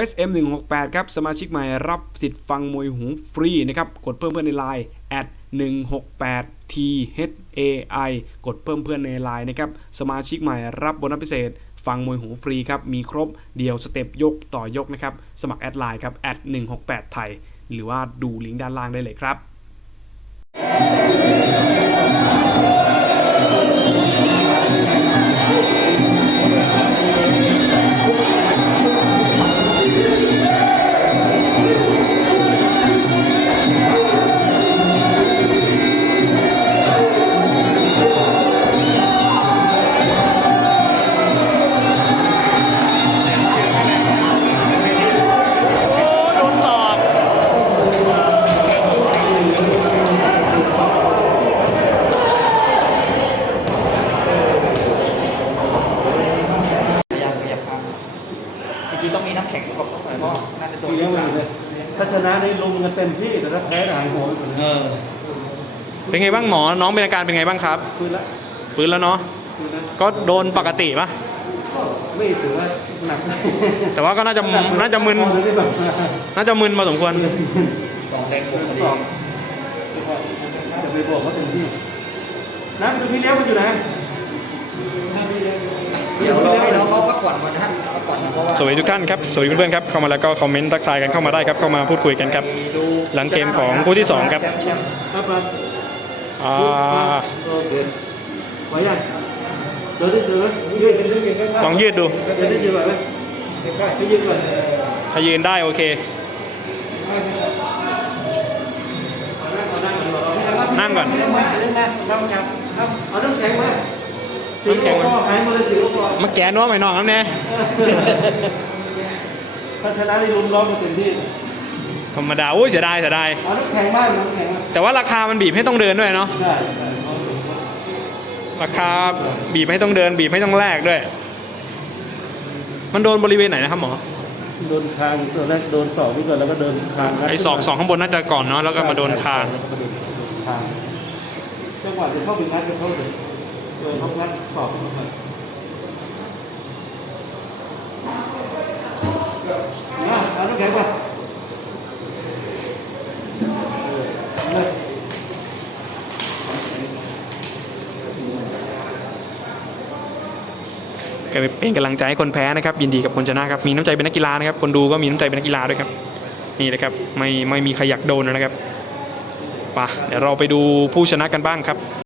LSM 168ครับสมาชิกใหม่รับสิทธิ์ฟังมวยหูฟรีนะครับกดเพิ่มเพื่อนในไลน์ at 168 t h a i กดเพิ่มเพื่อนในไลน์นะครับสมาชิกใหม่รับโบนัสพิเศษฟังมวยหูฟรีครับมีครบเดียวสเต็ปยกต่อยกนะครับสมัครแอดไลน์ครับ at 168 ไทย หรือว่าดูลิงก์ด้านล่างได้เลยครับ จริงๆต้องมีน้ำแข็งประกอบเข้าไปเพราะน่าจะตัวเลี้ยงหลังเลยถ้าชนะได้ลงกันเต็มที่แต่ถ้าแพ้หายหัวไปหมดเลยเออเป็นไงบ้างหมอ น้องเป็นอาการเป็นไงบ้างครับ คืนละฟื้นแล้วเนาะ คืนละก็โดนปกติปะก็ไม่ถือว่าหนักแต่ว่าก็น่าจะน่าจะมึนไม่แบบน่าจะมึนพอสมควร สองแรงบวกพอสดีอบจะไปบอกว่าเต็มที่นะไปดูพี่เลี้ยงมันอยู่ไหนเดี๋ยวรอให้ น้องเขาพักผ่อนก่อนนะฮะพักผ่อนนะเพราะว่าสวัสดีทุกท่านครับสวัสดีเพื่อนๆครับเข้ามาแล้วก็คอมเมนต์ทักทายกันเข้ามาได้ครับเข้ามาพูดคุยกันครับดูหลังเกมของคู่ที่สองครับ แชมป์แชมป์ครับมาอ่าโอเคไหวยังเดินได้เดินยืดเป็นยืดกันลองยืดดู เดินได้ยืดไหวไหมไปยืดก่อนถ้ายืนได้โอเค นั่งก่อนเล่นมาเล่นมาน้ำแข็งครับเอาน้ำแข็งมาสี น้ำแข็งก็มาหายมดเลยสีก็พอมาแกนัวไปน้องน้ำเนี่ยถ้าชนะนี่ลุมล้อมกันเต็มที่ธรรมดาโอ้ยเสียดายเสียดายเอาน้ำแข็งบ้านน้ำแข็งมาแต่ว่าราคามันบีบให้ต้องเดินด้วยเนาะราคาบีบให้ต้องเดิน บีบให้ต้องแลกด้วย มันโดนบริเวณไหนนะครับหมอโดนคางตัวแรกโดนศอกนี่ก่อนแล้วก็โดนคางไอ้ศอกสองข้างบนน่าจะก่อนเนาะแล้วก็มาโดนคางจังหวะจะเข้าไปงัดจะเข้าถึงเออเขางัดศอกขึ้นมาเนี่ยเอาน้ำแข็งมาเออเลยก็เป็นกำลังใจให้คนแพ้นะครับ ยินดีกับคนชนะครับ มีน้ำใจเป็นนักกีฬานะครับ คนดูก็มีน้ำใจเป็นนักกีฬาด้วยครับ นี่นะครับ ไม่ไม่มีใครอยากโดนนะครับไปะเดี๋ยวเราไปดูผู้ชนะกันบ้างครับ